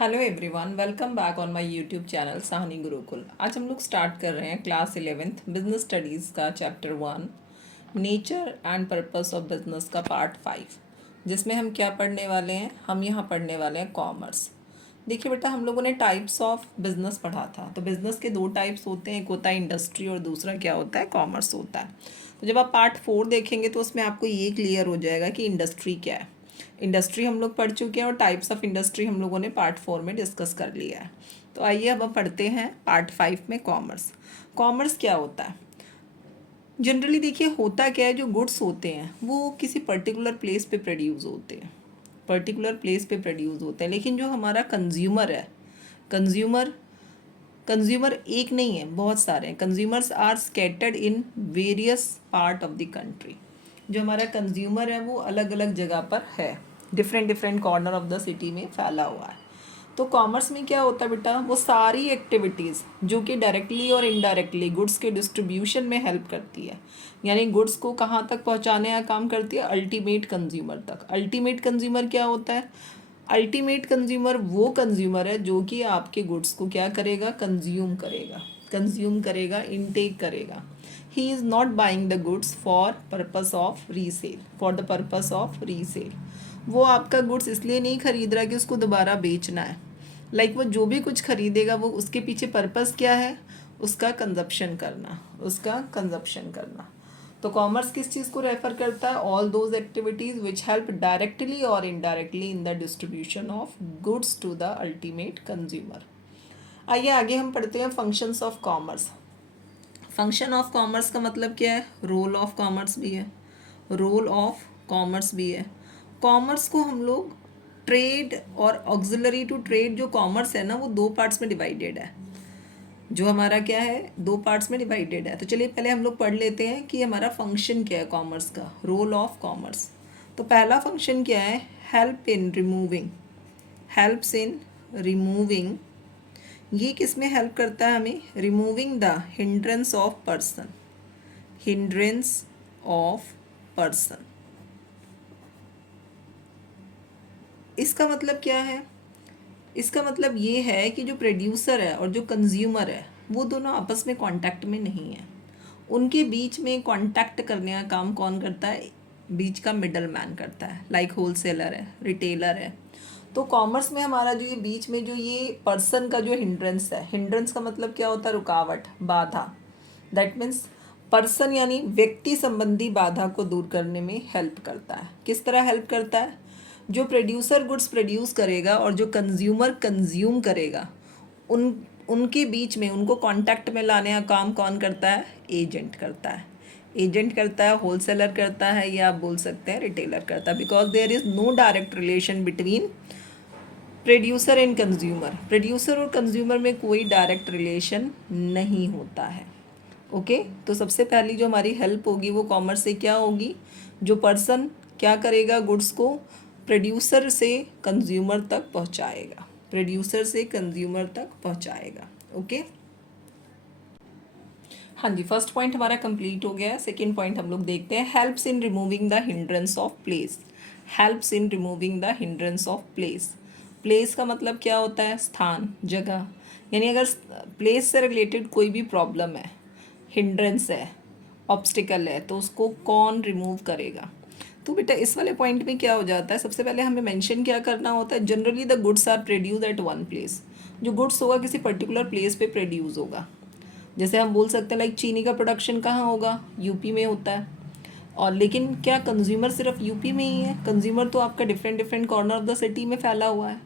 Hello everyone, welcome back on my YouTube channel Sahni Gurukul. आज हम लोग स्टार्ट कर रहे हैं क्लास 11th बिजनेस स्टडीज़ का chapter 1 nature and purpose of business का पार्ट 5, जिसमें हम क्या पढ़ने वाले हैं। हम यहाँ पढ़ने वाले हैं कॉमर्स। देखिए बेटा, हम लोगों ने टाइप्स ऑफ बिजनेस पढ़ा था। तो बिजनेस के दो टाइप्स होते हैं, एक होता है इंडस्ट्री और दूसरा क्या होता है, कॉमर्स होता है। तो जब आप पार्ट 4 देखेंगे तो उसमें आपको ये क्लियर हो जाएगा कि इंडस्ट्री क्या है। इंडस्ट्री हम लोग पढ़ चुके हैं और टाइप्स ऑफ इंडस्ट्री हम लोगों ने पार्ट 4 में डिस्कस कर लिया है। तो आइए अब हम पढ़ते हैं पार्ट 5 में कॉमर्स। कॉमर्स क्या होता है? जनरली देखिए, होता क्या है, जो गुड्स होते हैं वो किसी पर्टिकुलर प्लेस पे प्रोड्यूस होते हैं, पर्टिकुलर प्लेस पे प्रोड्यूस होते हैं। लेकिन जो हमारा कंज्यूमर है, कंज्यूमर कंज्यूमर एक नहीं है, बहुत सारे हैं। Consumers are scattered in various part of the country. जो हमारा कंज्यूमर है वो अलग अलग जगह पर है, different different corner of the city में फैला हुआ है। तो कॉमर्स में क्या होता है बेटा, वो सारी एक्टिविटीज़ जो कि डायरेक्टली और इनडायरेक्टली गुड्स के डिस्ट्रीब्यूशन में हेल्प करती है, यानी गुड्स को कहाँ तक पहुँचाने का काम करती है, अल्टीमेट कंज्यूमर तक। अल्टीमेट कंज्यूमर क्या होता है? अल्टीमेट कंज्यूमर वो कंज्यूमर है जो कि आपके गुड्स को क्या करेगा, कंज्यूम करेगा, इनटेक करेगा। He is not buying the goods for purpose of resale, for the purpose of resale. वो आपका गुड्स इसलिए नहीं खरीद रहा कि उसको दोबारा बेचना है। वो जो भी कुछ खरीदेगा वो उसके पीछे पर्पस क्या है, उसका कंजप्शन करना। तो कॉमर्स किस चीज़ को रेफर करता है? All those activities which help directly और indirectly in the distribution of goods to the ultimate consumer. आइए आगे हम पढ़ते हैं functions of commerce. Function of commerce का मतलब क्या है? रोल ऑफ कॉमर्स भी है, रोल ऑफ कॉमर्स भी है। कॉमर्स को हम लोग ट्रेड और ऑक्सिलरी टू ट्रेड, जो कॉमर्स है ना, वो दो पार्ट्स में डिवाइडेड है। जो हमारा क्या है, दो पार्ट्स में डिवाइडेड है। तो चलिए पहले हम लोग पढ़ लेते हैं कि हमारा फंक्शन क्या है कॉमर्स का, रोल ऑफ कॉमर्स। तो पहला फंक्शन क्या है? Help in removing, helps in removing. ये किस में हेल्प करता है हमें? Removing the hindrance of person, hindrance of person. इसका मतलब क्या है? इसका मतलब ये है कि जो प्रोड्यूसर है और जो कंज्यूमर है वो दोनों आपस में कांटेक्ट में नहीं है। उनके बीच में कांटेक्ट करने का काम कौन करता है? बीच का मिडल मैन करता है, लाइक होलसेलर है, रिटेलर है। तो कॉमर्स में हमारा जो ये बीच में जो ये पर्सन का जो हिंड्रेंस है, हिंड्रेंस का मतलब क्या होता है? रुकावट, बाधा। दैट मीन्स पर्सन यानी व्यक्ति संबंधी बाधा को दूर करने में हेल्प करता है। किस तरह हेल्प करता है? जो प्रोड्यूसर गुड्स प्रोड्यूस करेगा और जो कंज्यूमर कंज्यूम करेगा, उन उनके बीच में उनको कांटेक्ट में लाने का काम कौन करता है? एजेंट करता है। एजेंट करता है, होलसेलर करता है, या आप बोल सकते हैं रिटेलर करता है। Because there is no direct relation between producer and consumer. Producer और कंज्यूमर में कोई डायरेक्ट रिलेशन नहीं होता है। ओके, तो सबसे पहली जो हमारी हेल्प होगी वो कॉमर्स से क्या होगी? जो पर्सन क्या करेगा, गुड्स को प्रोड्यूसर से कंज्यूमर तक पहुंचाएगा, प्रोड्यूसर से कंज्यूमर तक पहुंचाएगा। ओके, हाँ जी, फर्स्ट पॉइंट हमारा कंप्लीट हो गया है। सेकेंड पॉइंट हम लोग देखते हैं, helps in removing the hindrance of place. Helps in removing the hindrance of place. Place का मतलब क्या होता है? स्थान, जगह। यानी अगर प्लेस से रिलेटेड कोई भी प्रॉब्लम है, हिंड्रेंस है, ऑब्स्टिकल है, तो उसको कौन रिमूव करेगा? तो बेटा इस वाले पॉइंट में क्या हो जाता है, सबसे पहले हमें मेंशन क्या करना होता है? Generally the goods are produce at one place. जो गुड्स होगा किसी पर्टिकुलर प्लेस पे प्रोड्यूस होगा। जैसे हम बोल सकते हैं लाइक चीनी का प्रोडक्शन कहाँ होगा? यूपी में होता है। और लेकिन क्या कंज्यूमर सिर्फ यूपी में ही है? कंज्यूमर तो आपका different different corner of the city में फैला हुआ है।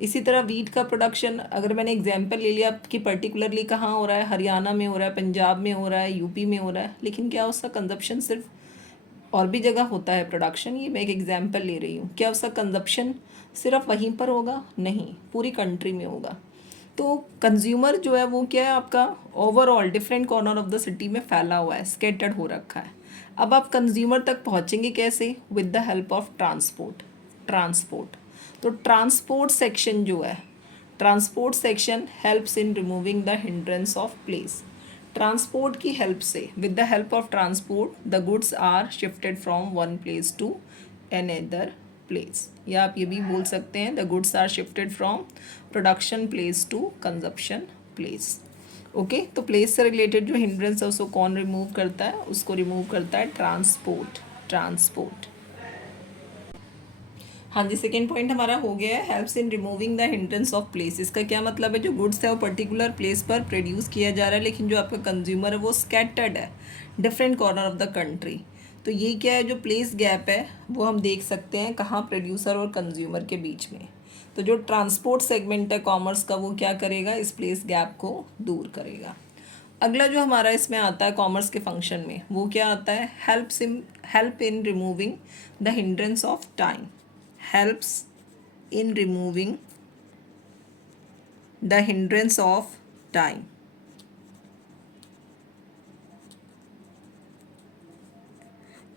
इसी तरह वीट का प्रोडक्शन, अगर मैंने एग्जांपल ले लिया कि पर्टिकुलरली कहाँ हो रहा है, हरियाणा में हो रहा है, पंजाब में हो रहा है, यूपी में हो रहा है, लेकिन क्या उसका कंजप्शन सिर्फ और भी जगह होता है प्रोडक्शन? ये मैं एक एग्जांपल ले रही हूँ। क्या उसका कंजप्शन सिर्फ वहीं पर होगा? नहीं, पूरी कंट्री में होगा। तो कंज्यूमर जो है वो क्या है आपका? Overall different corner of the city में फैला हुआ है, स्कैटर्ड हो रखा है। अब आप कंज्यूमर तक पहुंचेंगे कैसे? With the help of transport. तो ट्रांसपोर्ट सेक्शन जो है, transport section helps in removing the hindrance of place. Transport की हेल्प से, with the help of transport, the goods are shifted from one place to another place, या आप ये भी बोल सकते हैं the goods are shifted from production place to consumption place. Okay, तो प्लेस से रिलेटेड जो हिंड्रेंस है उसको कौन रिमूव करता है? उसको रिमूव करता है ट्रांसपोर्ट। ट्रांसपोर्ट। हाँ जी, सेकेंड पॉइंट हमारा हो गया है helps in removing the hindrance of place. इसका क्या मतलब है? जो गुड्स है वो पर्टिकुलर प्लेस पर प्रोड्यूस किया जा रहा है, लेकिन जो आपका कंज्यूमर है वो स्कैटर्ड है different corner of the country. तो ये क्या है? जो प्लेस गैप है वो हम देख सकते हैं कहाँ, प्रोड्यूसर और कंज्यूमर के बीच में। तो जो ट्रांसपोर्ट सेगमेंट है कॉमर्स का, वो क्या करेगा? इस प्लेस गैप को दूर करेगा। अगला जो हमारा इसमें आता है कॉमर्स के फंक्शन में, वो क्या आता है? Help in removing the hindrance of time. helps in removing the hindrance of time।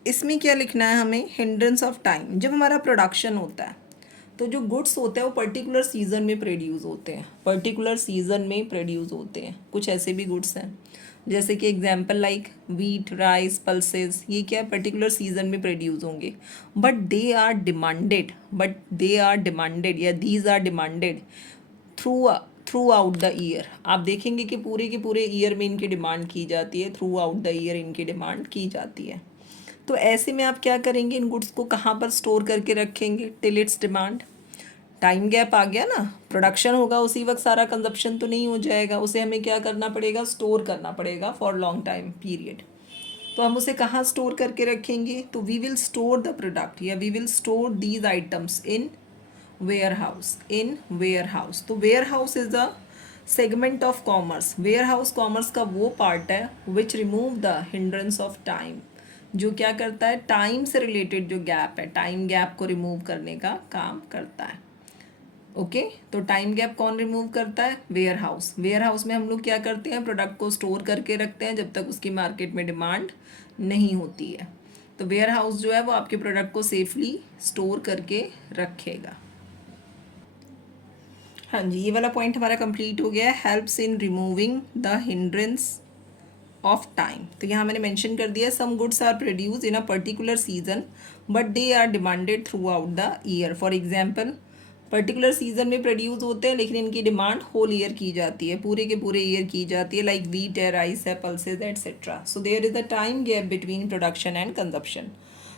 इसमें क्या लिखना है हमें? Hindrance of time. जब हमारा प्रोडक्शन होता है तो जो गुड्स होते हैं वो पर्टिकुलर सीजन में प्रोड्यूस होते हैं, पर्टिकुलर सीजन में प्रोड्यूस होते हैं। कुछ ऐसे भी गुड्स हैं जैसे कि example like wheat, rice, pulses, ये क्या है? पर्टिकुलर सीजन में प्रोड्यूस होंगे, बट दे आर डिमांडेड या these are demanded throughout the year. आप देखेंगे कि पूरे के पूरे ईयर में इनकी डिमांड की जाती है, थ्रू आउट द ईयर इनकी डिमांड की जाती है। तो ऐसे में आप क्या करेंगे? इन गुड्स को कहाँ पर स्टोर करके रखेंगे till it's demand. Time gap आ गया ना, प्रोडक्शन होगा उसी वक्त, सारा कंजप्शन तो नहीं हो जाएगा, उसे हमें क्या करना पड़ेगा? स्टोर करना पड़ेगा फॉर लॉन्ग टाइम पीरियड। तो हम उसे कहाँ स्टोर करके रखेंगे? तो we will store the product या we will store these items in warehouse. In warehouse. तो warehouse is a segment of commerce. Warehouse commerce का वो पार्ट है which remove the hindrance of time, जो क्या करता है? Time से रिलेटेड जो गैप है, टाइम गैप को रिमूव करने का काम करता है। ओके, तो टाइम गैप कौन रिमूव करता है? Warehouse. वेयर हाउस में हम लोग क्या करते हैं? प्रोडक्ट को स्टोर करके रखते हैं जब तक उसकी मार्केट में डिमांड नहीं होती है। तो वेयर हाउस जो है वो आपके प्रोडक्ट को सेफली स्टोर करके रखेगा। हाँ जी, ये वाला पॉइंट हमारा कंप्लीट हो गया है, helps in removing the hindrance of time. तो यहाँ मैंने मेंशन कर दिया some goods are produce in a particular season but they are demanded throughout the year. For example, particular season में प्रोड्यूस होते हैं लेकिन इनकी डिमांड होल ईयर की जाती है, पूरे के पूरे ईयर की जाती है, लाइक वीट है, राइस है, pulses etcetera. So there is a time gap between production and consumption.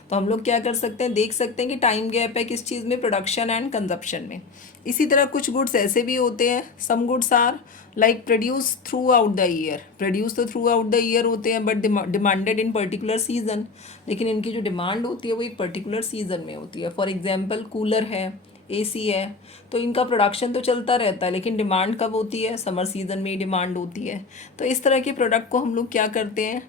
तो हम लोग क्या कर सकते हैं? देख सकते हैं कि टाइम गैप है किस चीज़ में? प्रोडक्शन एंड कंजप्शन में। इसी तरह कुछ गुड्स ऐसे भी होते हैं, some goods are like produce throughout the year. Produce तो थ्रू आउट द ईयर होते हैं but demanded in particular season, लेकिन इनकी जो डिमांड होती है वो एक पर्टिकुलर सीजन में होती है। फॉर एग्जाम्पल कूलर है, एसी है, तो इनका प्रोडक्शन तो चलता रहता है लेकिन डिमांड कब होती है? समर सीजन में ही डिमांड होती है। तो इस तरह के प्रोडक्ट को हम लोग क्या करते हैं?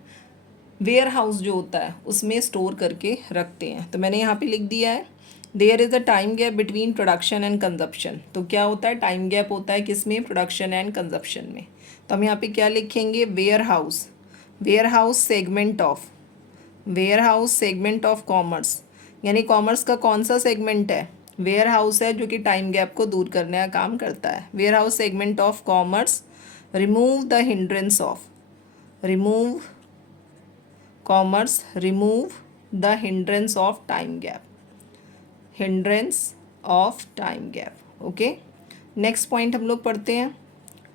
वेयर हाउस जो होता है उसमें स्टोर करके रखते हैं। तो मैंने यहाँ पे लिख दिया है there is a time gap between production and consumption. तो क्या होता है? टाइम गैप होता है किसमें? प्रोडक्शन एंड कंजप्शन में। तो हम यहाँ पे क्या लिखेंगे? Warehouse. Warehouse segment of, warehouse segment of commerce, यानी कॉमर्स का कौन सा सेगमेंट है? वेयर हाउस है, जो कि टाइम गैप को दूर करने का काम करता है। Warehouse segment of commerce remove the hindrance of, remove commerce remove the hindrance of time gap, hindrance of time gap. Okay, next point हम लोग पढ़ते हैं।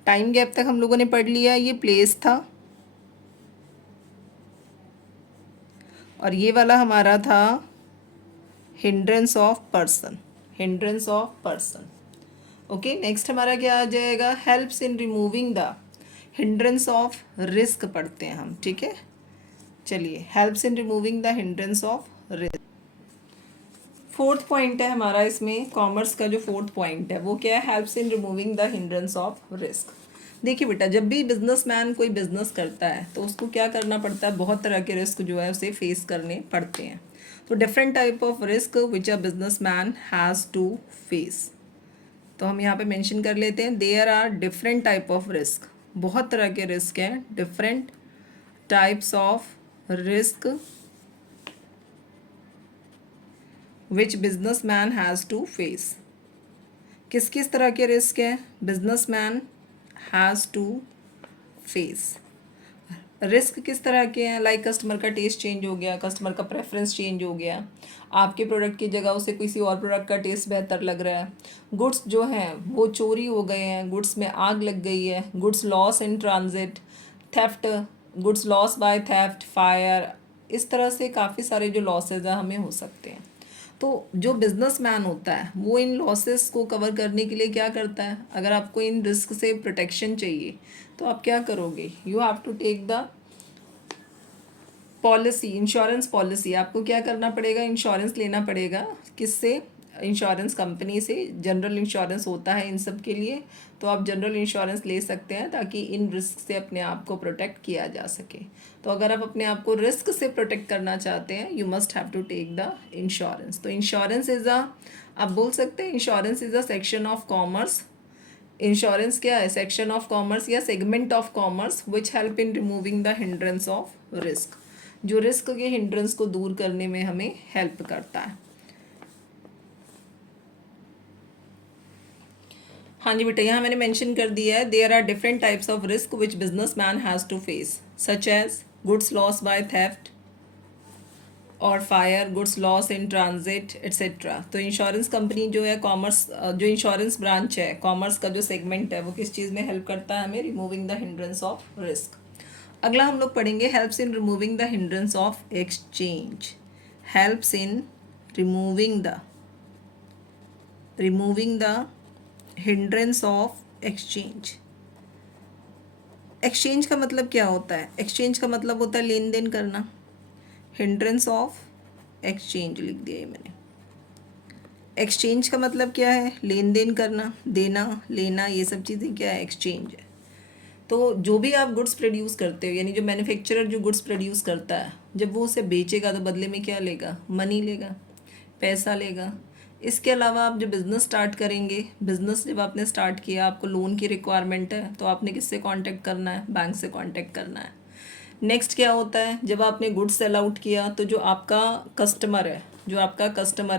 टाइम गैप तक हम लोगों ने पढ़ लिया, ये प्लेस था और ये वाला हमारा था hindrance of person, hindrance of person. Okay, next हमारा क्या आ जाएगा? Helps in removing the hindrance of risk पढ़ते हैं हम। ठीक है, चलिए, helps in removing the hindrance of risk. Fourth point है हमारा इसमें, कॉमर्स का जो फोर्थ पॉइंट है वो क्या है? Helps in removing the hindrance of risk. देखिए बेटा, जब भी बिजनेसमैन कोई बिजनेस करता है तो उसको क्या करना पड़ता है? बहुत तरह के रिस्क जो है उसे फेस करने पड़ते हैं। तो different type of risk which a businessman has to face. तो हम यहाँ पे मेंशन कर लेते हैं there are different type of risk. बहुत तरह के रिस्क हैं, different types of risk which businessman has to face. किस किस तरह के रिस्क हैं businessman has to face? Risk किस तरह के हैं, लाइक कस्टमर का टेस्ट चेंज हो गया, कस्टमर का प्रेफरेंस चेंज हो गया, आपके प्रोडक्ट की जगह उसे किसी और प्रोडक्ट का टेस्ट बेहतर लग रहा है, गुड्स जो हैं वो चोरी हो गए हैं, गुड्स में आग लग गई है, goods loss in transit, theft, goods loss by theft, fire, इस तरह से काफ़ी सारे जो लॉसेज हैं हमें हो सकते हैं। तो जो बिजनेसमैन होता है वो इन लॉसेस को कवर करने के लिए क्या करता है, अगर आपको इन रिस्क से प्रोटेक्शन चाहिए तो आप क्या करोगे, you have to take the policy, insurance policy. आपको क्या करना पड़ेगा, इंश्योरेंस लेना पड़ेगा, किससे, इंश्योरेंस कंपनी से। जनरल इंश्योरेंस होता है इन सब के लिए, तो आप जनरल इंश्योरेंस ले सकते हैं ताकि इन रिस्क से अपने आप को प्रोटेक्ट किया जा सके। तो अगर आप अपने आप को रिस्क से प्रोटेक्ट करना चाहते हैं, you must have to take the insurance. तो इंश्योरेंस इज़ अ, आप बोल सकते हैं insurance is a section of commerce. Insurance क्या है, सेक्शन ऑफ कॉमर्स या segment of commerce which help in removing the hindrance of risk, जो risk के हिंड्रेंस को दूर करने में हमें हेल्प करता है। हाँ जी बेटा, यहाँ मैंने मेंशन कर दिया है, there are different types of risk which businessman has to face, such as goods loss by theft और fire, goods loss in transit etcetera. तो इंश्योरेंस कंपनी जो है, कॉमर्स जो इंश्योरेंस ब्रांच है, कॉमर्स का जो सेगमेंट है, वो किस चीज़ में हेल्प करता है हमें, removing the hindrance of risk. अगला हम लोग पढ़ेंगे helps in removing the hindrance of exchange, helps in removing the hindrance of exchange. Exchange का मतलब क्या होता है, एक्सचेंज का मतलब होता है लेन देन करना। हिंड्रेंस ऑफ एक्सचेंज लिख दिया है मैंने। एक्सचेंज का मतलब क्या है, लेन देन करना, देना लेना, ये सब चीज़ें क्या है, एक्सचेंज है। तो जो भी आप गुड्स प्रोड्यूस करते हो, यानी जो मैन्युफैक्चरर जो गुड्स प्रोड्यूस करता है, जब वो उसे बेचेगा तो बदले में क्या लेगा, मनी लेगा, पैसा लेगा। इसके अलावा आप जो बिज़नेस स्टार्ट करेंगे, बिज़नेस जब आपने स्टार्ट किया, आपको लोन की रिक्वायरमेंट है, तो आपने किससे कांटेक्ट करना है, बैंक से कांटेक्ट करना है। नेक्स्ट क्या होता है, जब आपने गुड्स सेल आउट किया तो जो आपका कस्टमर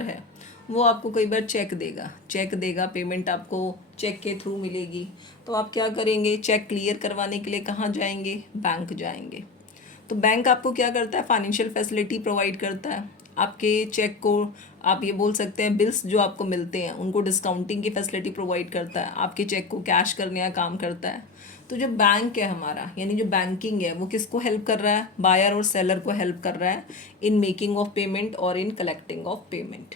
है वो आपको कई बार चेक देगा, पेमेंट आपको चेक के थ्रू मिलेगी। तो आप क्या करेंगे, चेक क्लियर करवाने के लिए कहाँ जाएंगे, बैंक जाएंगे। तो बैंक आपको क्या करता है, फाइनेंशियल फैसिलिटी प्रोवाइड करता है। आपके चेक को, आप ये बोल सकते हैं बिल्स जो आपको मिलते हैं उनको डिस्काउंटिंग की फैसिलिटी प्रोवाइड करता है, आपके चेक को कैश करने का काम करता है। तो जो बैंक है हमारा, यानी जो बैंकिंग है, वो किसको हेल्प कर रहा है, बायर और सेलर को हेल्प कर रहा है इन मेकिंग ऑफ पेमेंट और in collecting of payment.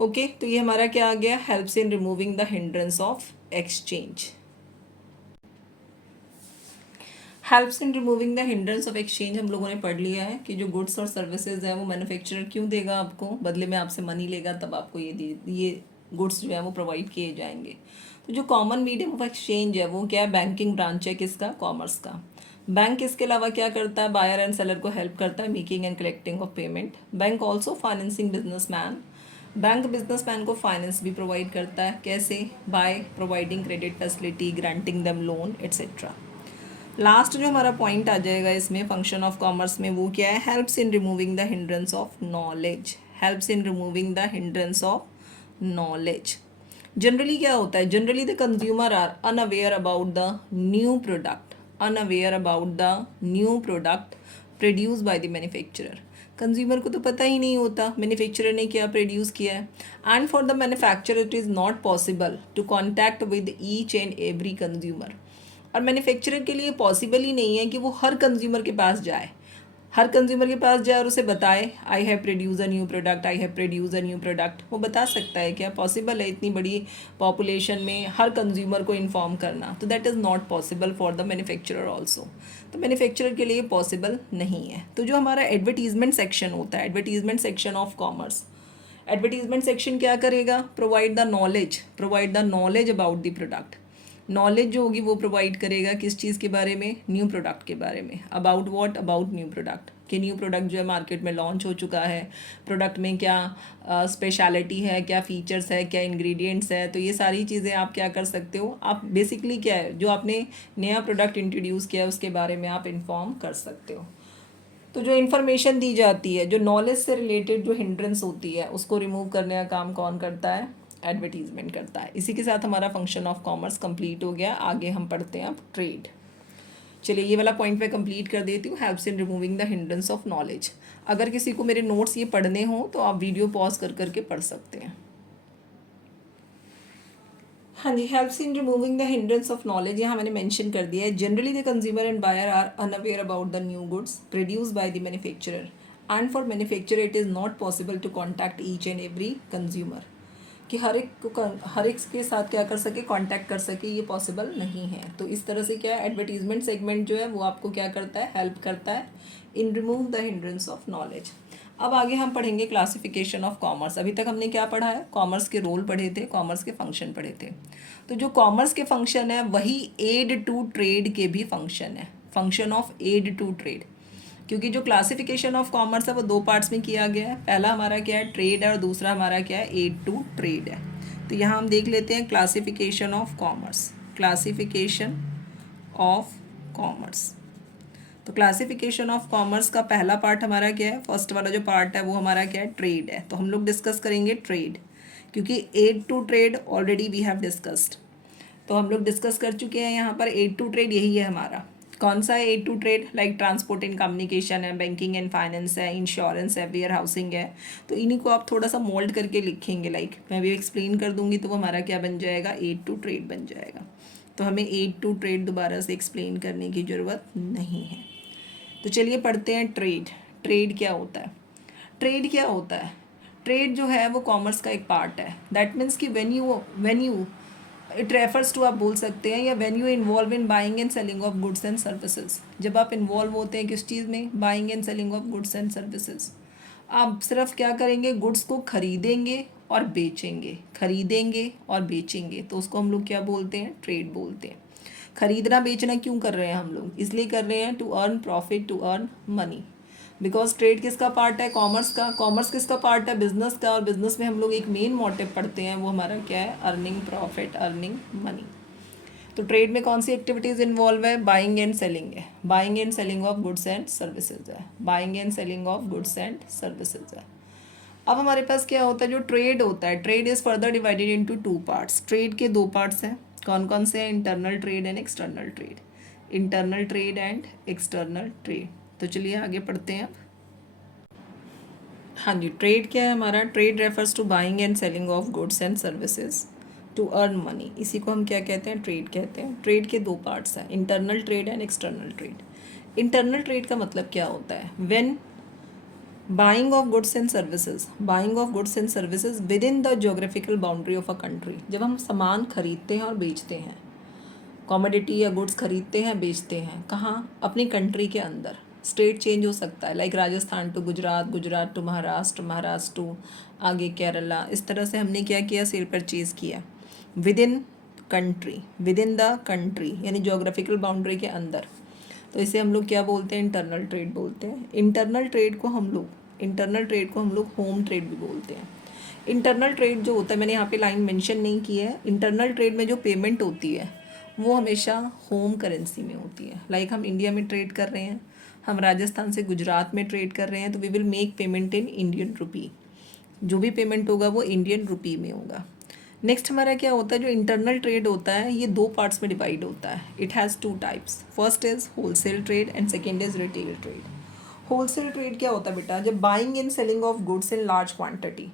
Okay, तो ये हमारा क्या आ गया, helps in removing the hindrance of exchange. Helps in removing the hindrance of exchange हम लोगों ने पढ़ लिया है कि जो गुड्स और सर्विसेज हैं वो मैन्युफैक्चरर क्यों देगा आपको, बदले में आपसे मनी लेगा, तब आपको ये गुड्स जो है वो प्रोवाइड किए जाएंगे। तो जो कॉमन मीडियम ऑफ एक्सचेंज है वो क्या है, बैंकिंग ब्रांच है किसका, कॉमर्स का। बैंक इसके अलावा क्या करता है, बायर एंड सेलर को हेल्प करता है making and collecting of payment. Bank also financing businessman, bank businessman को फाइनेंस भी प्रोवाइड करता है, कैसे, by providing credit facility, granting them loan etcetera. Last जो हमारा पॉइंट आ जाएगा इसमें फंक्शन ऑफ कॉमर्स में, वो क्या है, helps in removing the hindrance of knowledge, helps in removing the hindrance of knowledge. Generally क्या होता है, generally the consumer are unaware about the new product, unaware about the new product produce by the manufacturer. Consumer को तो पता ही नहीं होता manufacturer ने क्या प्रोड्यूस किया है। And for the manufacturer it is not possible to contact with each and every consumer. और मैन्युफैक्चरर के लिए पॉसिबल ही नहीं है कि वो हर कंज्यूमर के पास जाए, और उसे बताए I have produce a new product, I have produce a new product. वो बता सकता है क्या, पॉसिबल है इतनी बड़ी पॉपुलेशन में हर कंज्यूमर को इन्फॉर्म करना, तो that is not possible for the manufacturer also. तो मैन्युफैक्चरर के लिए पॉसिबल नहीं है। तो जो हमारा एडवर्टीजमेंट सेक्शन होता है, advertisement section of commerce, advertisement section क्या करेगा, provide the knowledge about the product. Knowledge जो होगी वो प्रोवाइड करेगा किस चीज़ के बारे में, न्यू प्रोडक्ट के बारे में। About what, about new product, कि न्यू प्रोडक्ट जो है मार्केट में लॉन्च हो चुका है, प्रोडक्ट में क्या स्पेशलिटी है, क्या फीचर्स है, क्या इंग्रेडिएंट्स है। तो ये सारी चीज़ें आप क्या कर सकते हो, आप बेसिकली क्या है, जो आपने नया प्रोडक्ट इंट्रोड्यूस किया है उसके बारे में आप इन्फॉर्म कर सकते हो। तो जो इन्फॉर्मेशन दी जाती है, जो नॉलेज से रिलेटेड जो हिंड्रेंस होती है, उसको रिमूव करने का काम कौन करता है, एडवर्टीजमेंट करता है। इसी के साथ हमारा फंक्शन ऑफ कॉमर्स कंप्लीट हो गया। आगे हम पढ़ते हैं अब ट्रेड। चलिए ये वाला पॉइंट मैं कंप्लीट कर देती हूँ, helps in removing the hindrance of knowledge. अगर किसी को मेरे नोट्स ये पढ़ने हों तो आप वीडियो पॉज कर करके पढ़ सकते हैं। हाँ जी, helps in removing the hindrance of knowledge यहाँ मैंने मेंशन कर दिया है। Generally the consumer and buyer are unaware about the new goods produce by the manufacturer and for manufacturer it is not possible to contact each and every consumer, कि हर एक को हर एक के साथ क्या कर सके, कांटेक्ट कर सके, ये पॉसिबल नहीं है। तो इस तरह से क्या है, एडवर्टीजमेंट सेगमेंट जो है वो आपको क्या करता है, हेल्प करता है in remove the hindrance of knowledge. अब आगे हम पढ़ेंगे क्लासिफिकेशन ऑफ कॉमर्स। अभी तक हमने क्या पढ़ा है, कॉमर्स के रोल पढ़े थे, कॉमर्स के फंक्शन पढ़े थे। तो जो कॉमर्स के फंक्शन है वही एड टू ट्रेड के भी फंक्शन है, function of aid to trade. क्योंकि जो क्लासिफिकेशन ऑफ कॉमर्स है वो दो पार्ट्स में किया गया है। पहला हमारा क्या है, ट्रेड है, और दूसरा हमारा क्या है, एड टू ट्रेड है। तो यहाँ हम देख लेते हैं classification of commerce, classification of commerce. तो क्लासिफिकेशन ऑफ कॉमर्स का पहला पार्ट हमारा क्या है, फर्स्ट वाला जो पार्ट है वो हमारा क्या है, ट्रेड है। तो हम लोग डिस्कस करेंगे ट्रेड, क्योंकि aid to trade already we have discussed. तो हम लोग डिस्कस कर चुके हैं यहाँ पर एड टू ट्रेड, यही है हमारा। कौन सा है aid to trade, like transport and communication है, बैंकिंग एंड फाइनेंस है, इंश्योरेंस है, वेयर हाउसिंग है। तो इन्हीं को आप थोड़ा सा मोल्ड करके लिखेंगे, लाइक मैं भी एक्सप्लेन कर दूंगी तो वो हमारा क्या बन जाएगा, एड टू ट्रेड बन जाएगा। तो हमें एड टू ट्रेड दोबारा से एक्सप्लेन करने की ज़रूरत नहीं है। तो चलिए पढ़ते हैं ट्रेड। ट्रेड क्या होता है, ट्रेड क्या होता है, ट्रेड जो है वो कॉमर्स का एक पार्ट है। दैट मीन्स कि when you it refers to, आप बोल सकते हैं, या when you involve in buying and selling of goods and services. जब आप इन्वॉल्व होते हैं किस चीज़ में, buying and selling of goods and services. आप सिर्फ क्या करेंगे, गुड्स को खरीदेंगे और बेचेंगे, खरीदेंगे और बेचेंगे, तो उसको हम लोग क्या बोलते हैं, ट्रेड बोलते हैं। खरीदना बेचना क्यों कर रहे हैं हम लोग, इसलिए कर रहे हैं to earn profit, to earn money. Because trade किसका पार्ट है, कॉमर्स का। कॉमर्स किसका पार्ट है, बिजनेस का। और बिजनेस में हम लोग एक मेन मोटिव पढ़ते हैं, वो हमारा क्या है, अर्निंग प्रॉफिट, अर्निंग मनी। तो ट्रेड में कौन सी एक्टिविटीज़ इन्वॉल्व है, बाइंग एंड सेलिंग है, buying and selling of goods and services है, buying and selling of goods and services है। अब हमारे पास क्या होता है, जो ट्रेड होता है, trade is further divided into two parts. Trade के दो पार्ट्स हैं, कौन कौन से हैं, internal trade and external trade, internal trade and external trade. तो चलिए आगे पढ़ते हैं अब। हाँ जी, ट्रेड क्या है हमारा, trade refers to buying and selling of goods and services to earn money. इसी को हम क्या कहते हैं, ट्रेड कहते हैं। ट्रेड के दो पार्ट्स हैं, internal trade and external trade. Internal trade का मतलब क्या होता है, when buying of goods and services, buying of goods and services with in the geographical boundary of a country. जब हम सामान खरीदते हैं और बेचते हैं, कॉमोडिटी या गुड्स खरीदते हैं बेचते हैं, कहाँ, अपनी कंट्री के अंदर। स्टेट चेंज हो सकता है, like Rajasthan to Gujarat, Gujarat to Maharashtra, Maharashtra to आगे केरला। इस तरह से हमने क्या किया, सेल परचेज़ किया within country, within the country यानी जोग्राफिकल बाउंड्री के अंदर। तो इसे हम लोग क्या बोलते हैं, इंटरनल ट्रेड बोलते हैं। इंटरनल ट्रेड को हम लोग होम ट्रेड भी बोलते हैं। इंटरनल ट्रेड जो होता है, मैंने यहाँ पे लाइन मेंशन नहीं की है, इंटरनल ट्रेड में जो पेमेंट होती है वो हमेशा होम करेंसी में होती है। लाइक हम इंडिया में ट्रेड कर रहे हैं, हम राजस्थान से गुजरात में ट्रेड कर रहे हैं, तो we will make payment in Indian rupee. जो भी पेमेंट होगा वो इंडियन रुपी में होगा। नेक्स्ट हमारा क्या होता है, जो इंटरनल ट्रेड होता है ये दो पार्ट्स में डिवाइड होता है। It has two types, first is wholesale trade and second is retail trade. Wholesale trade क्या होता है बेटा, जब buying and selling of goods in large quantity.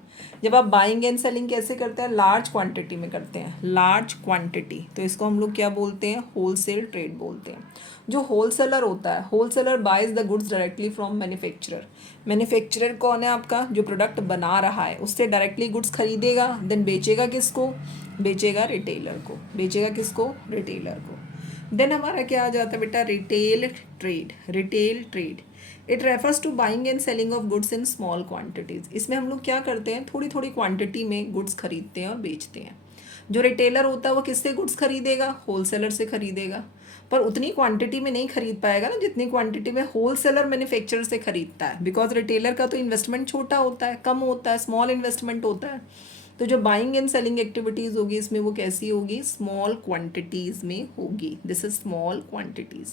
जब आप बाइंग एंड सेलिंग कैसे करते हैं, लार्ज क्वांटिटी में करते हैं, लार्ज क्वांटिटी, तो इसको हम लोग क्या बोलते हैं, होलसेल ट्रेड बोलते हैं। जो होलसेलर होता है, wholesaler buys the goods directly from manufacturer. Manufacturer कौन है आपका, जो प्रोडक्ट बना रहा है, उससे डायरेक्टली गुड्स खरीदेगा, देन बेचेगा किसको, बेचेगा रिटेलर को, बेचेगा किसको, रिटेलर को। देन हमारा क्या आ जाता है बेटा, retail trade. Retail trade it refers to buying and selling of goods in small quantities. इसमें हम लोग क्या करते हैं, थोड़ी थोड़ी क्वांटिटी में गुड्स खरीदते हैं और बेचते हैं। जो रिटेलर होता है वो किससे गुड्स खरीदेगा, होलसेलर से खरीदेगा, पर उतनी क्वांटिटी में नहीं खरीद पाएगा ना जितनी क्वांटिटी में होलसेलर मैन्युफैक्चरर से खरीदता है। बिकॉज रिटेलर का तो इन्वेस्टमेंट छोटा होता है, कम होता है, स्मॉल इन्वेस्टमेंट होता है। तो जो बाइंग एंड सेलिंग एक्टिविटीज़ होगी इसमें वो कैसी होगी, स्मॉल क्वांटिटीज़ में होगी। This is small quantities.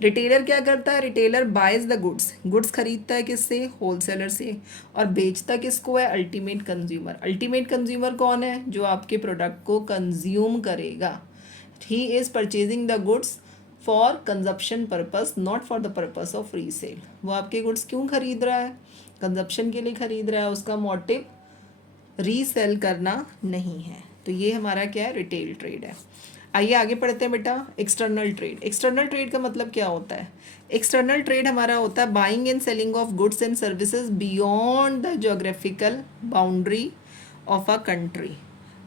Retailer क्या करता है, retailer buys the goods, goods खरीदता है किससे, होलसेलर से, और बेचता किसको है, अल्टीमेट कंज्यूमर। अल्टीमेट कंज्यूमर कौन है, जो आपके प्रोडक्ट को कंज्यूम करेगा। He is purchasing the goods for consumption purpose, not for the purpose of resale. वो आपके गुड्स क्यों खरीद रहा है? कंजप्शन के लिए खरीद रहा है, उसका मोटिव रीसेल करना नहीं है। तो ये हमारा क्या है? रिटेल ट्रेड है। आइए आगे पढ़ते हैं बेटा। External trade. एक्सटर्नल ट्रेड का मतलब क्या होता है? एक्सटर्नल ट्रेड हमारा होता है buying and selling of goods and services beyond the geographical boundary of a country.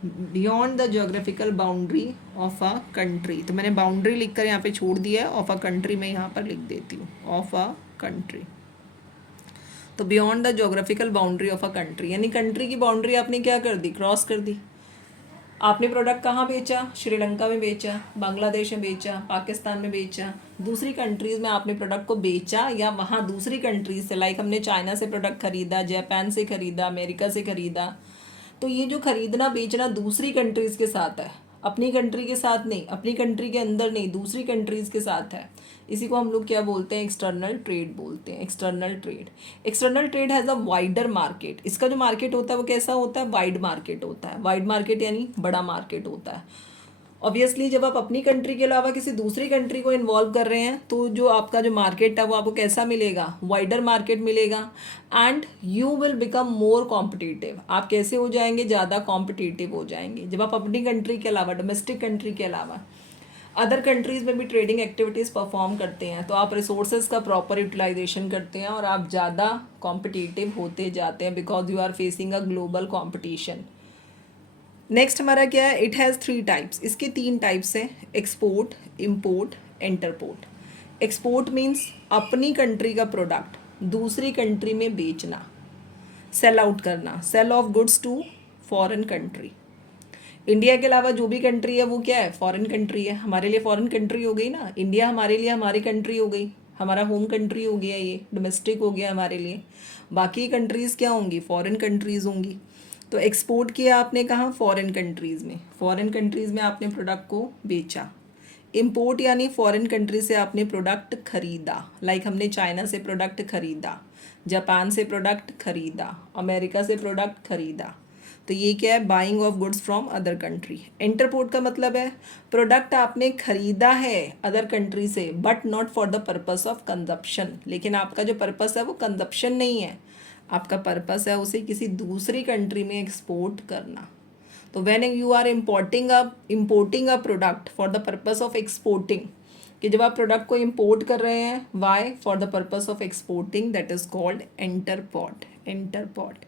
Beyond the geographical boundary of a country. तो मैंने बाउंड्री लिख कर यहाँ पे छोड़ दिया है, ऑफ अ कंट्री मैं यहाँ पर लिख देती हूँ, ऑफ अ कंट्री। तो beyond the geographical boundary of a country, यानी कंट्री की बाउंड्री आपने क्या कर दी? क्रॉस कर दी। आपने प्रोडक्ट कहाँ बेचा? श्रीलंका में बेचा, बांग्लादेश में बेचा, पाकिस्तान में बेचा, दूसरी कंट्रीज़ में आपने प्रोडक्ट को बेचा, या वहाँ दूसरी कंट्रीज से, लाइक हमने चाइना से प्रोडक्ट खरीदा, जापान से खरीदा, अमेरिका से खरीदा। तो ये जो खरीदना बेचना दूसरी कंट्रीज़ के साथ है, अपनी कंट्री के साथ नहीं, अपनी कंट्री के अंदर नहीं, दूसरी कंट्रीज़ के साथ है। इसी को हम लोग क्या बोलते हैं? एक्सटर्नल ट्रेड बोलते हैं। External trade. External trade has a wider market. इसका जो मार्केट होता है वो कैसा होता है? वाइड मार्केट होता है। वाइड मार्केट यानी बड़ा मार्केट होता है। ऑब्वियसली जब आप अपनी कंट्री के अलावा किसी दूसरी कंट्री को इन्वॉल्व कर रहे हैं तो जो आपका जो मार्केट है वो आपको कैसा मिलेगा? वाइडर मार्केट मिलेगा। And you will become more competitive. आप कैसे हो जाएंगे? ज़्यादा कॉम्पिटिटिव हो जाएंगे जब आप अपनी कंट्री के अलावा, डोमेस्टिक कंट्री के अलावा अदर कंट्रीज़ में भी ट्रेडिंग एक्टिविटीज़ परफॉर्म करते हैं, तो आप रिसोर्सेज का प्रॉपर यूटिलाइजेशन करते हैं और आप ज़्यादा कॉम्पिटिटिव होते जाते हैं, because you are facing a global competition. Next हमारा क्या है? It has 3 types. इसके 3 टाइप्स हैं, export, import, entrepot. Export means अपनी कंट्री का प्रोडक्ट दूसरी कंट्री में बेचना, सेल आउट करना, sale of goods to foreign country. India के अलावा जो भी कंट्री है वो क्या है? फॉरेन कंट्री है। हमारे लिए फॉरेन कंट्री हो गई ना, इंडिया हमारे लिए हमारी कंट्री हो गई, हमारा होम कंट्री हो गया, ये डोमेस्टिक हो गया हमारे लिए। बाकी कंट्रीज़ क्या होंगी? फॉरेन कंट्रीज़ होंगी। तो एक्सपोर्ट किया आपने कहाँ? फॉरेन कंट्रीज़ में। फॉरेन कंट्रीज़ में आपने प्रोडक्ट को बेचा। इम्पोर्ट यानी फॉरेन कंट्री से आपने प्रोडक्ट खरीदा, लाइक हमने चाइना से प्रोडक्ट खरीदा, जापान से प्रोडक्ट खरीदा, अमेरिका से प्रोडक्ट खरीदा। तो ये क्या है? Buying of goods from other country. Entrepot का मतलब है प्रोडक्ट आपने खरीदा है अदर कंट्री से, but not for the purpose of consumption. लेकिन आपका जो पर्पस है वो कंजप्शन नहीं है, आपका पर्पस है उसे किसी दूसरी कंट्री में एक्सपोर्ट करना। तो when you are importing a product for the purpose of exporting, कि जब आप प्रोडक्ट को इम्पोर्ट कर रहे हैं, why? For the purpose of exporting, that is called entrepot. Entrepot.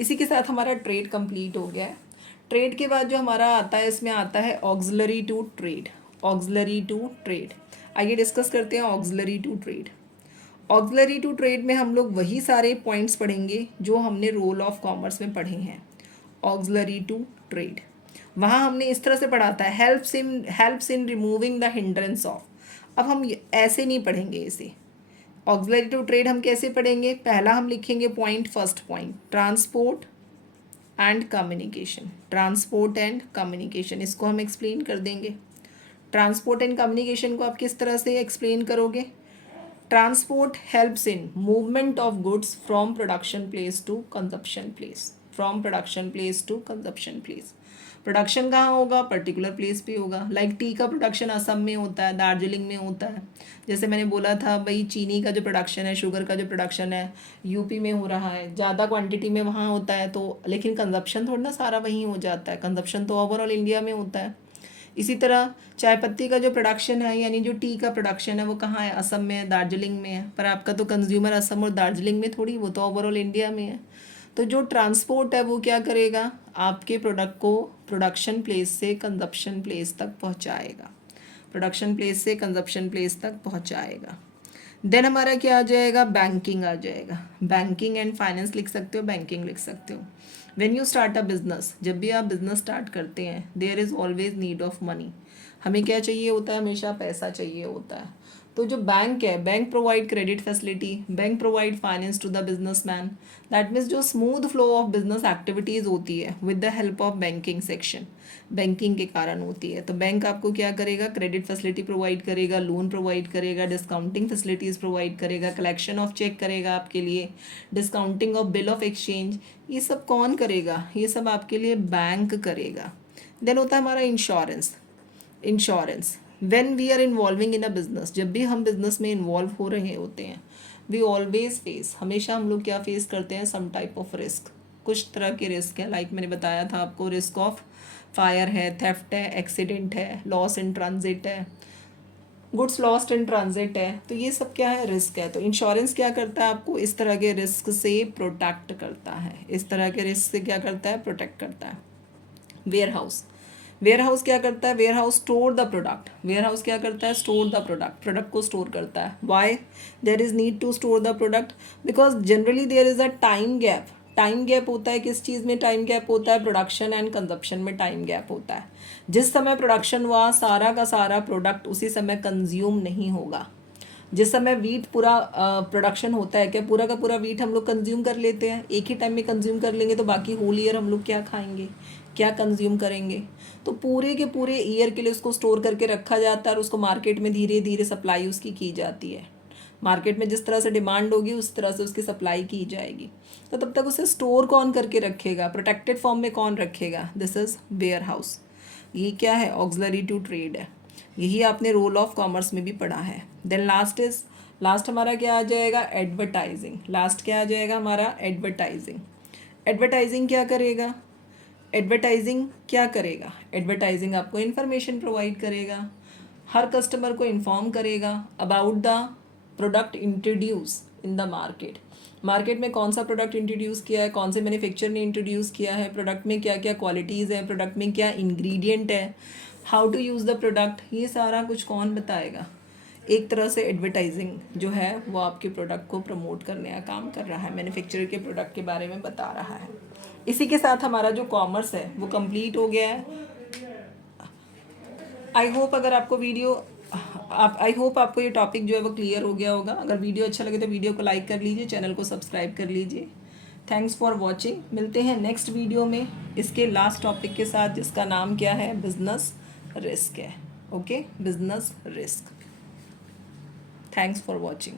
इसी के साथ हमारा ट्रेड कंप्लीट हो गया है। ट्रेड के बाद जो हमारा आता है, इसमें आता है auxiliary to trade. Auxiliary to trade. आइए डिस्कस करते हैं auxiliary to trade. Auxiliary to trade में हम लोग वही सारे पॉइंट्स पढ़ेंगे जो हमने रोल ऑफ कॉमर्स में पढ़े हैं। ऑक्सिलरी टू ट्रेड वहाँ हमने इस तरह से पढ़ा था, helps in removing the hindrance of. अब हम ऐसे नहीं पढ़ेंगे इसे। ऑक्सिलरी टू ट्रेड हम कैसे पढ़ेंगे? पहला हम लिखेंगे point, first point, transport and communication. Transport and communication, इसको हम एक्सप्लेन कर देंगे। ट्रांसपोर्ट एंड कम्युनिकेशन को आप किस तरह से एक्सप्लेन करोगे? Transport helps in movement of goods from production place to consumption place. From production place to consumption place. Production कहाँ होगा? पर्टिकुलर प्लेस पे होगा। लाइक टी का प्रोडक्शन असम में होता है, दार्जिलिंग में होता है। जैसे मैंने बोला था भाई, चीनी का जो प्रोडक्शन है, शुगर का जो प्रोडक्शन है, यूपी में हो रहा है, ज़्यादा क्वांटिटी में वहाँ होता है। तो लेकिन कंजप्शन थोड़ा ना सारा वहीं हो जाता है, कंजप्शन तो ओवरऑल इंडिया में होता है। इसी तरह चाय पत्ती का जो प्रोडक्शन है, यानी जो टी का प्रोडक्शन है, वो कहाँ है? असम में है, दार्जिलिंग में है। पर आपका तो कंज्यूमर असम और दार्जिलिंग में थोड़ी, वो तो ओवरऑल इंडिया में है। तो जो ट्रांसपोर्ट है वो क्या करेगा? आपके प्रोडक्ट को प्रोडक्शन प्लेस से कंजप्शन प्लेस तक पहुंचाएगा। प्रोडक्शन प्लेस से कंजप्शन प्लेस तक पहुंचाएगा। देन हमारा क्या आ जाएगा? बैंकिंग आ जाएगा। बैंकिंग एंड फाइनेंस लिख सकते हो, बैंकिंग लिख सकते हो। When you start a business, जब भी आप बिजनेस स्टार्ट करते हैं, there is always need of money. हमें क्या चाहिए होता है? हमेशा पैसा चाहिए होता है। तो जो बैंक है, bank provide credit facility, bank provide finance to the businessman. That means जो smooth flow of business activities होती है with the help of banking section, banking के कारण होती है। तो बैंक आपको क्या करेगा? क्रेडिट फैसिलिटी प्रोवाइड करेगा, लोन प्रोवाइड करेगा, डिस्काउंटिंग फैसिलिटीज़ प्रोवाइड करेगा, कलेक्शन ऑफ चेक करेगा आपके लिए, discounting of bill of exchange. ये सब कौन करेगा? ये सब आपके लिए बैंक करेगा। देन होता है हमारा insurance. Insurance when we are involving in a business, जब भी हम बिजनेस में इन्वॉल्व हो रहे होते हैं, वी ऑलवेज फेस, हमेशा हम लोग क्या फेस करते हैं, सम टाइप ऑफ रिस्क, कुछ तरह के रिस्क है। लाइक मैंने बताया था आपको, रिस्क ऑफ फायर है, थेफ्ट है, एक्सीडेंट है, लॉस इन ट्रांजिट है, गुड्स लॉस्ट इन ट्रांजिट है। तो ये सब क्या है, रिस्क है। तो इंश्योरेंस क्या करता है, आपको इस तरह के रिस्क से प्रोटेक्ट करता है, इस तरह के रिस्क से क्या करता है, प्रोटेक्ट करता है। वेयर हाउस, वेयर हाउस क्या करता है, warehouse store the product, warehouse क्या करता है, स्टोर द प्रोडक्ट, प्रोडक्ट को स्टोर करता है। Why there is need to store the product, because generally there is a time gap, time gap होता है, किस चीज़ में टाइम गैप होता है, प्रोडक्शन एंड कंजप्शन में टाइम गैप होता है। जिस समय प्रोडक्शन हुआ, सारा का सारा प्रोडक्ट उसी समय कंज्यूम नहीं होगा। जिस समय वीट पूरा प्रोडक्शन होता है, क्या पूरा का पूरा वीट हम लोग कंज्यूम कर लेते हैं, एक ही टाइम में कंज्यूम कर लेंगे, तो बाकी होल ईयर हम लोग क्या खाएंगे, क्या कंज्यूम करेंगे। तो पूरे के पूरे ईयर के लिए उसको स्टोर करके रखा जाता है और उसको मार्केट में धीरे धीरे सप्लाई उसकी की जाती है। मार्केट में जिस तरह से डिमांड होगी उस तरह से उसकी सप्लाई की जाएगी। तो तब तक उसे स्टोर कौन करके रखेगा, प्रोटेक्टेड फॉर्म में कौन रखेगा, दिस इज़ वेयर हाउस। ये क्या है, ऑक्सिलरी टू ट्रेड है। यही आपने रोल ऑफ कॉमर्स में भी पढ़ा है। देन लास्ट हमारा क्या आ जाएगा, एडवर्टाइजिंग। लास्ट क्या आ जाएगा हमारा, एडवर्टाइजिंग। एडवर्टाइजिंग क्या करेगा, एडवर्टाइजिंग क्या करेगा, एडवर्टाइजिंग आपको इन्फॉर्मेशन प्रोवाइड करेगा, हर कस्टमर को इन्फॉर्म करेगा about the product introduce in the market. Market में कौन सा प्रोडक्ट इंट्रोड्यूस किया है, कौन से मैन्युफैक्चर ने इंट्रोड्यूस किया है, प्रोडक्ट में क्या क्या क्वालिटीज़ हैं, प्रोडक्ट में क्या इंग्रेडिएंट है, how to use the product, ये सारा कुछ कौन बताएगा। एक तरह से एडवर्टाइजिंग जो है वो आपके प्रोडक्ट को प्रमोट करने का काम कर रहा है, मैन्युफैक्चरर के प्रोडक्ट के बारे में बता रहा है। इसी के साथ हमारा जो कॉमर्स है वो कंप्लीट हो गया है। आई होप अगर आपको वीडियो आप आई होप आपको ये टॉपिक जो है वो क्लियर हो गया होगा। अगर वीडियो अच्छा लगे तो वीडियो को लाइक कर लीजिए, चैनल को सब्सक्राइब कर लीजिए। Thanks for watching. मिलते हैं नेक्स्ट वीडियो में इसके लास्ट टॉपिक के साथ, जिसका नाम क्या है, बिजनेस रिस्क है। Okay, business risk. Thanks for watching.